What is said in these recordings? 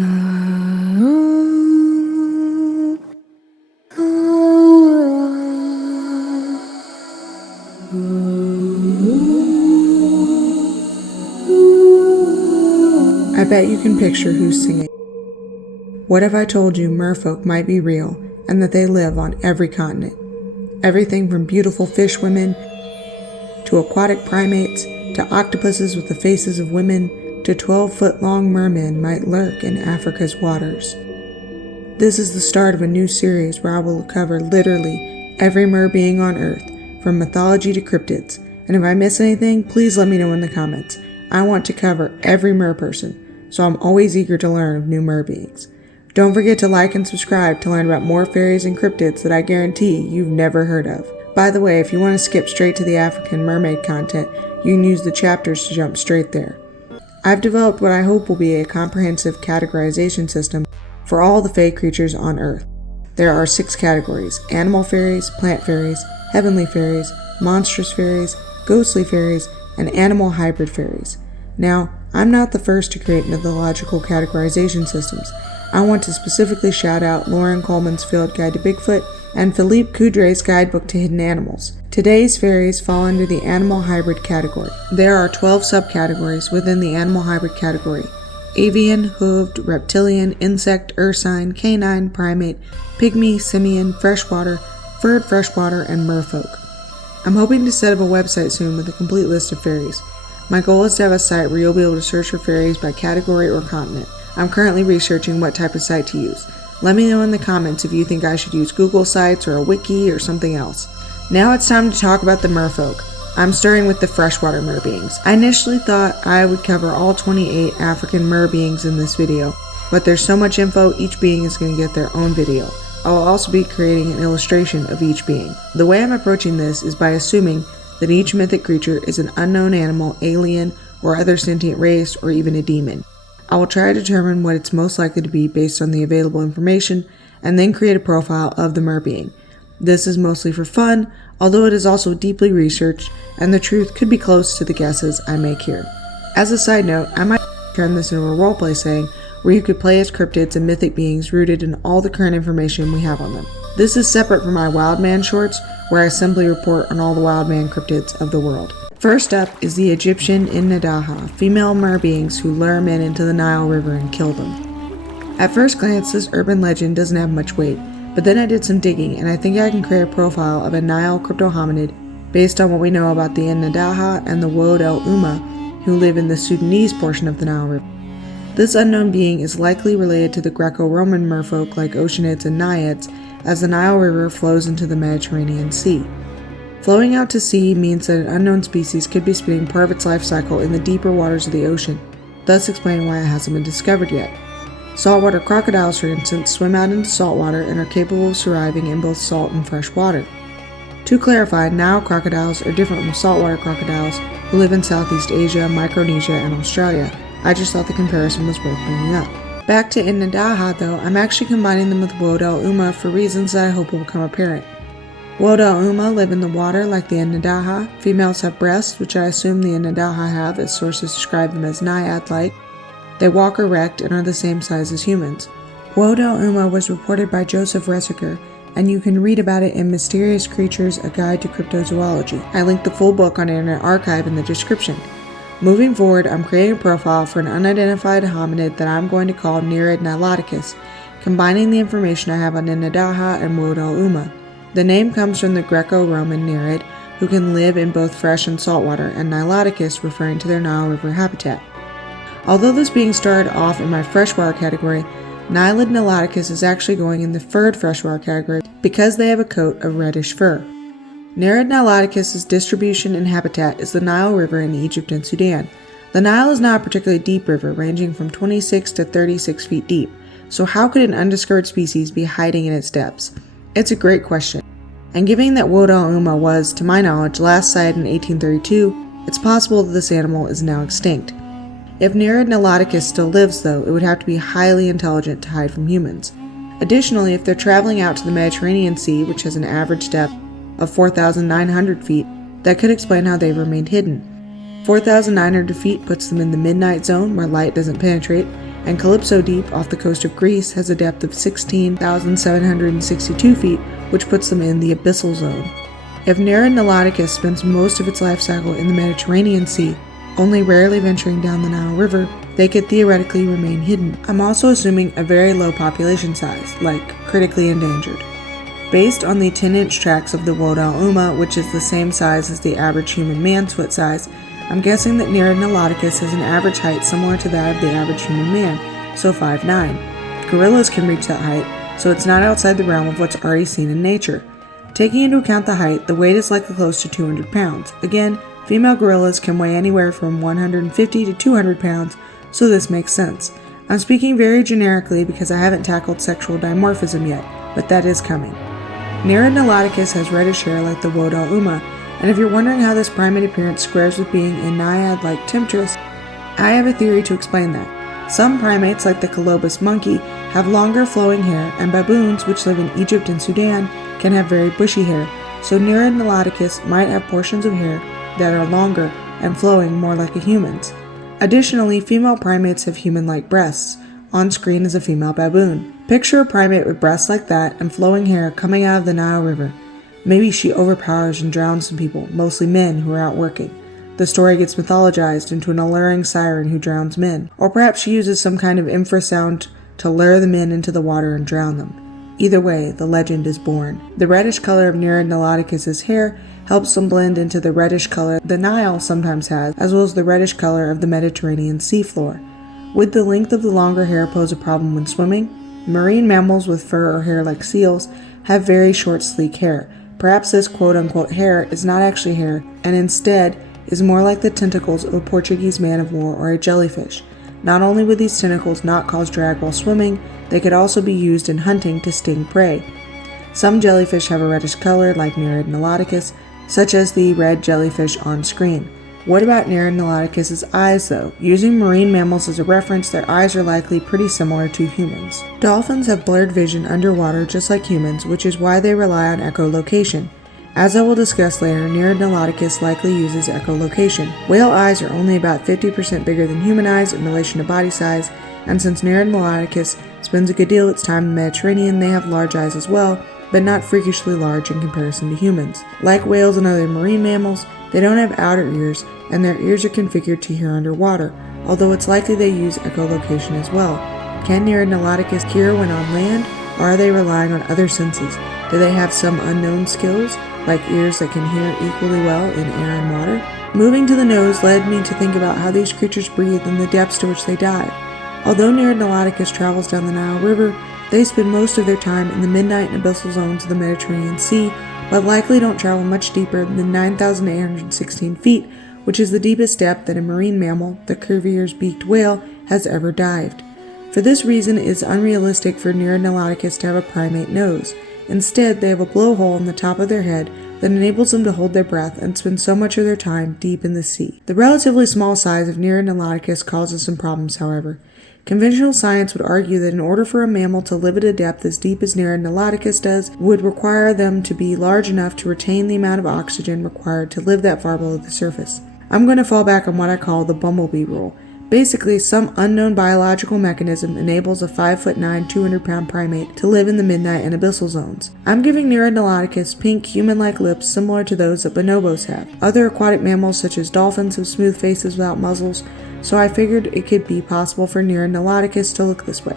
I bet you can picture who's singing. What if I told you merfolk might be real and that they live on every continent? Everything from beautiful fish women to aquatic primates to octopuses with the faces of women to 12-foot-long mermen might lurk in Africa's waters. This is the start of a new series where I will cover literally every mer being on Earth, from mythology to cryptids, and if I miss anything, please let me know in the comments. I want to cover every mer person, so I'm always eager to learn of new mer beings. Don't forget to like and subscribe to learn about more fairies and cryptids that I guarantee you've never heard of. By the way, if you want to skip straight to the African mermaid content, you can use the chapters to jump straight there. I've developed what I hope will be a comprehensive categorization system for all the fae creatures on Earth. There are 6 categories: animal fairies, plant fairies, heavenly fairies, monstrous fairies, ghostly fairies, and animal hybrid fairies. Now, I'm not the first to create mythological categorization systems. I want to specifically shout out Lauren Coleman's Field Guide to Bigfoot and Philippe Coudre's Guidebook to Hidden Animals. Today's fairies fall under the animal hybrid category. There are 12 subcategories within the animal hybrid category: avian, hooved, reptilian, insect, ursine, canine, primate, pygmy, simian, freshwater, furred freshwater, and merfolk. I'm hoping to set up a website soon with a complete list of fairies. My goal is to have a site where you'll be able to search for fairies by category or continent. I'm currently researching what type of site to use. Let me know in the comments if you think I should use Google Sites or a wiki or something else. Now it's time to talk about the merfolk. I'm starting with the freshwater mer beings. I initially thought I would cover all 28 African mer beings in this video, but there's so much info, each being is going to get their own video. I will also be creating an illustration of each being. The way I'm approaching this is by assuming that each mythic creature is an unknown animal, alien, or other sentient race, or even a demon. I will try to determine what it's most likely to be based on the available information, and then create a profile of the mer being. This is mostly for fun, although it is also deeply researched, and the truth could be close to the guesses I make here. As a side note, I might turn this into a roleplay setting where you could play as cryptids and mythic beings rooted in all the current information we have on them. This is separate from my Wildman shorts, where I simply report on all the Wildman cryptids of the world. First up is the Egyptian En-Naddāha, female mer beings who lure men into the Nile River and kill them. At first glance, this urban legend doesn't have much weight, but then I did some digging and I think I can create a profile of a Nile cryptohominid based on what we know about the En-Naddāha and the Woadd-el-Uma, who live in the Sudanese portion of the Nile River. This unknown being is likely related to the Greco-Roman merfolk like Oceanids and Naiads, as the Nile River flows into the Mediterranean Sea. Flowing out to sea means that an unknown species could be spending part of its life cycle in the deeper waters of the ocean, thus explaining why it hasn't been discovered yet. Saltwater crocodiles, for instance, swim out into saltwater and are capable of surviving in both salt and fresh water. To clarify, Nile crocodiles are different from saltwater crocodiles who live in Southeast Asia, Micronesia, and Australia. I just thought the comparison was worth bringing up. Back to En-Naddāha though, I'm actually combining them with Woadd-el-Uma for reasons that I hope will become apparent. Woadd-el-Uma live in the water like the En-Naddāha. Females have breasts, which I assume the En-Naddāha have, as sources describe them as naiad-like. They walk erect and are the same size as humans. Woadd-el-Uma was reported by Joseph Resiker, and you can read about it in Mysterious Creatures, A Guide to Cryptozoology. I linked the full book on Internet Archive in the description. Moving forward, I'm creating a profile for an unidentified hominid that I'm going to call Nereid Niloticus, combining the information I have on En-Naddāha and Woadd-el-Uma. The name comes from the Greco-Roman Nereid, who can live in both fresh and saltwater, and Niloticus referring to their Nile River habitat. Although this being started off in my freshwater category, Nereid Niloticus is actually going in the furred freshwater category because they have a coat of reddish fur. Nereid Niloticus' distribution and habitat is the Nile River in Egypt and Sudan. The Nile is not a particularly deep river, ranging from 26 to 36 feet deep, so how could an undiscovered species be hiding in its depths? It's a great question, and given that Woadd-el-Uma was, to my knowledge, last sighted in 1832, it's possible that this animal is now extinct. If Nereid Niloticus still lives though, it would have to be highly intelligent to hide from humans. Additionally, if they're traveling out to the Mediterranean Sea, which has an average depth of 4,900 feet, that could explain how they've remained hidden. 4,900 feet puts them in the midnight zone where light doesn't penetrate, and Calypso Deep off the coast of Greece has a depth of 16,762 feet, which puts them in the abyssal zone. If Nereid Niloticus spends most of its life cycle in the Mediterranean Sea, only rarely venturing down the Nile River, they could theoretically remain hidden. I'm also assuming a very low population size, like critically endangered. Based on the 10-inch tracks of the Woadd-el-Uma, which is the same size as the average human man's foot size, I'm guessing that Nereid Niloticus has an average height similar to that of the average human man, so 5'9". Gorillas can reach that height, so it's not outside the realm of what's already seen in nature. Taking into account the height, the weight is likely close to 200 pounds. Again, female gorillas can weigh anywhere from 150 to 200 pounds, so this makes sense. I'm speaking very generically because I haven't tackled sexual dimorphism yet, but that is coming. Nereid Niloticus has reddish hair like the Woadd-el-Uma, and if you're wondering how this primate appearance squares with being a naiad like temptress, I have a theory to explain that. Some primates, like the colobus monkey, have longer flowing hair, and baboons, which live in Egypt and Sudan, can have very bushy hair, so Nereid Niloticus might have portions of hair that are longer and flowing more like a human's. Additionally, female primates have human-like breasts. On screen is a female baboon. Picture a primate with breasts like that and flowing hair coming out of the Nile River. Maybe she overpowers and drowns some people, mostly men who are out working. The story gets mythologized into an alluring siren who drowns men. Or perhaps she uses some kind of infrasound to lure the men into the water and drown them. Either way, the legend is born. The reddish color of Nereid Niloticus' hair helps them blend into the reddish color the Nile sometimes has, as well as the reddish color of the Mediterranean seafloor. Would the length of the longer hair pose a problem when swimming? Marine mammals with fur or hair like seals have very short, sleek hair. Perhaps this quote-unquote hair is not actually hair, and instead is more like the tentacles of a Portuguese man-of-war or a jellyfish. Not only would these tentacles not cause drag while swimming, they could also be used in hunting to sting prey. Some jellyfish have a reddish color, like Nereid Niloticus, such as the red jellyfish on screen. What about Nereid Niloticus' eyes, though? Using marine mammals as a reference, their eyes are likely pretty similar to humans. Dolphins have blurred vision underwater just like humans, which is why they rely on echolocation. As I will discuss later, Nereid Niloticus likely uses echolocation. Whale eyes are only about 50% bigger than human eyes in relation to body size, and since Nereid Niloticus spends a good deal of its time in the Mediterranean, they have large eyes as well, but not freakishly large in comparison to humans. Like whales and other marine mammals, they don't have outer ears, and their ears are configured to hear underwater, although it's likely they use echolocation as well. Can Nereid Niloticus hear when on land, or are they relying on other senses? Do they have some unknown skills, like ears that can hear equally well in air and water? Moving to the nose led me to think about how these creatures breathe and the depths to which they dive. Although Nereid Niloticus travels down the Nile River, they spend most of their time in the midnight and abyssal zones of the Mediterranean Sea, but likely don't travel much deeper than 9,816 feet, which is the deepest depth that a marine mammal, the Cuvier's beaked whale, has ever dived. For this reason, it is unrealistic for Nereid Niloticus to have a primate nose. Instead, they have a blowhole on the top of their head that enables them to hold their breath and spend so much of their time deep in the sea. The relatively small size of Nereid Niloticus causes some problems, however. Conventional science would argue that in order for a mammal to live at a depth as deep as Nereid Niloticus does, would require them to be large enough to retain the amount of oxygen required to live that far below the surface. I'm going to fall back on what I call the bumblebee rule. Basically, some unknown biological mechanism enables a 5'9", 200-pound primate to live in the midnight and abyssal zones. I'm giving Nereid Niloticus pink, human-like lips similar to those that bonobos have. Other aquatic mammals such as dolphins have smooth faces without muzzles, so I figured it could be possible for Nereid Niloticus to look this way.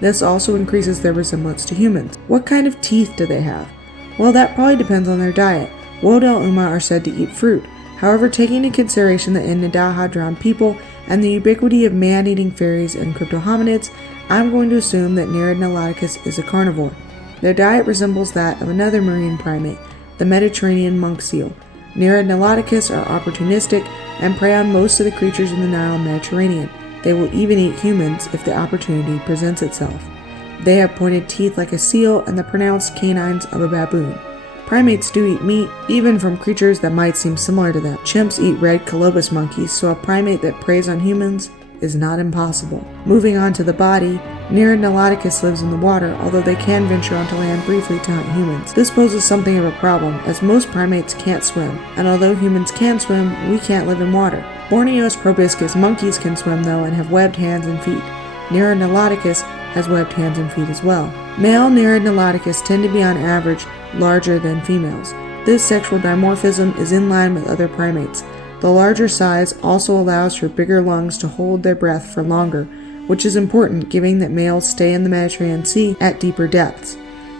This also increases their resemblance to humans. What kind of teeth do they have? Well, that probably depends on their diet. Woadd-el-Uma are said to eat fruit. However, taking into consideration that En-Naddāha drowned people and the ubiquity of man-eating fairies and cryptohominids, I'm going to assume that Nereid Niloticus is a carnivore. Their diet resembles that of another marine primate, the Mediterranean monk seal. Nereid Niloticus are opportunistic and prey on most of the creatures in the Nile and Mediterranean. They will even eat humans if the opportunity presents itself. They have pointed teeth like a seal and the pronounced canines of a baboon. Primates do eat meat, even from creatures that might seem similar to them. Chimps eat red colobus monkeys, so a primate that preys on humans is not impossible. Moving on to the body, Nereid Niloticus lives in the water, although they can venture onto land briefly to hunt humans. This poses something of a problem, as most primates can't swim, and although humans can swim, we can't live in water. Borneo's proboscis monkeys can swim though and have webbed hands and feet. Nereid Niloticus has webbed hands and feet as well. Male Nereid Niloticus tend to be on average larger than females. This sexual dimorphism is in line with other primates. The larger size also allows for bigger lungs to hold their breath for longer, which is important given that males stay in the Mediterranean Sea at deeper depths.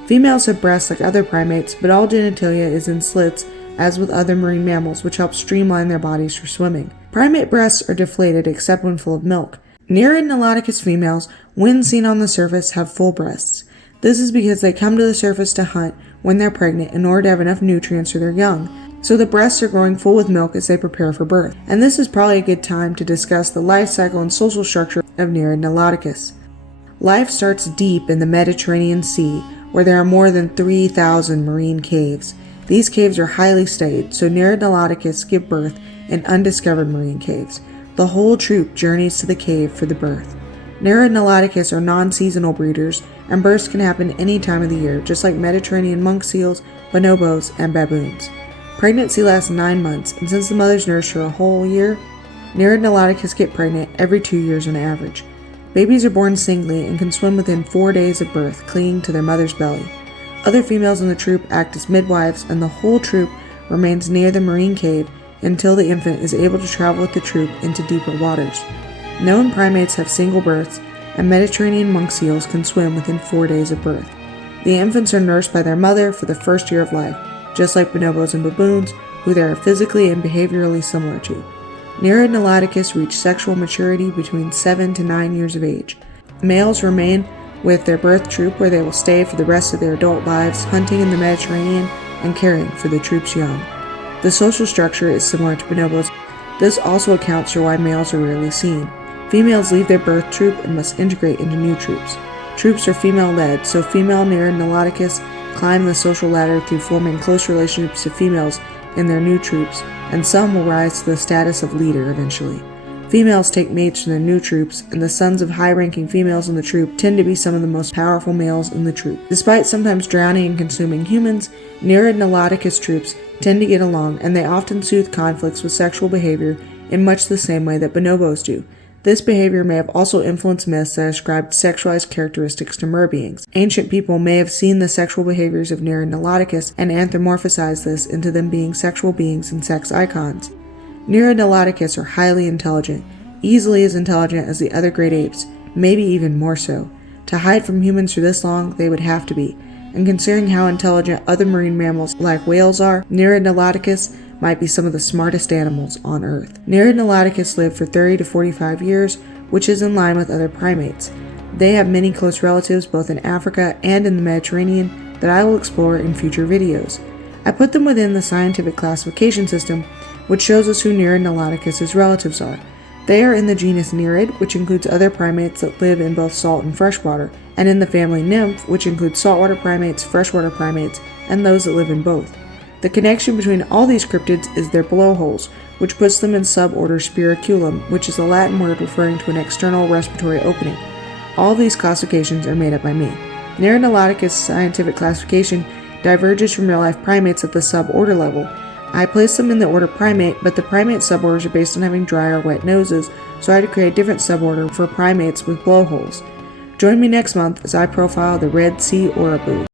Females have breasts like other primates, but all genitalia is in slits as with other marine mammals, which helps streamline their bodies for swimming. Primate breasts are deflated except when full of milk. Nereid Niloticus females, when seen on the surface, have full breasts. This is because they come to the surface to hunt when they're pregnant in order to have enough nutrients for their young, so the breasts are growing full with milk as they prepare for birth. And this is probably a good time to discuss the life cycle and social structure of Nereid Niloticus. Life starts deep in the Mediterranean Sea, where there are more than 3,000 marine caves. These caves are highly studied, so Nereid Niloticus give birth in undiscovered marine caves. The whole troop journeys to the cave for the birth. Nereid Niloticus are non-seasonal breeders, and births can happen any time of the year, just like Mediterranean monk seals, bonobos, and baboons. Pregnancy lasts 9 months, and since the mothers nurse for a whole year, Nereid Niloticus get pregnant every 2 years on average. Babies are born singly and can swim within 4 days of birth, clinging to their mother's belly. Other females in the troop act as midwives, and the whole troop remains near the marine cave until the infant is able to travel with the troop into deeper waters. Known primates have single births, and Mediterranean monk seals can swim within 4 days of birth. The infants are nursed by their mother for the first year of life, just like bonobos and baboons, who they are physically and behaviorally similar to. Nereid Niloticus reach sexual maturity between 7 to 9 years of age. Males remain with their birth troop, where they will stay for the rest of their adult lives, hunting in the Mediterranean and caring for the troop's young. The social structure is similar to bonobos. This also accounts for why males are rarely seen. Females leave their birth troop and must integrate into new troops. Troops are female-led, so female Nereid Niloticus climb the social ladder through forming close relationships to females in their new troops, and some will rise to the status of leader eventually. Females take mates from their new troops, and the sons of high-ranking females in the troop tend to be some of the most powerful males in the troop. Despite sometimes drowning and consuming humans, Nereid Niloticus troops tend to get along, and they often soothe conflicts with sexual behavior in much the same way that bonobos do. This behavior may have also influenced myths that ascribed sexualized characteristics to merbeings. Ancient people may have seen the sexual behaviors of Nereid Niloticus and anthropomorphized this into them being sexual beings and sex icons. Nereid Niloticus are highly intelligent, easily as intelligent as the other great apes, maybe even more so. To hide from humans for this long, they would have to be, and considering how intelligent other marine mammals like whales are, Nereid Niloticus might be some of the smartest animals on Earth. Nereid Niloticus live for 30 to 45 years, which is in line with other primates. They have many close relatives both in Africa and in the Mediterranean that I will explore in future videos. I put them within the scientific classification system, which shows us who Nereid Niloticus' relatives are. They are in the genus Nereid, which includes other primates that live in both salt and freshwater, and in the family Nymph, which includes saltwater primates, freshwater primates, and those that live in both. The connection between all these cryptids is their blowholes, which puts them in suborder Spiraculum, which is a Latin word referring to an external respiratory opening. All of these classifications are made up by me. Nereid Niloticus' scientific classification diverges from real-life primates at the suborder level. I place them in the order primate, but the primate suborders are based on having dry or wet noses, so I had to create a different suborder for primates with blowholes. Join me next month as I profile the Red Sea Oriboo.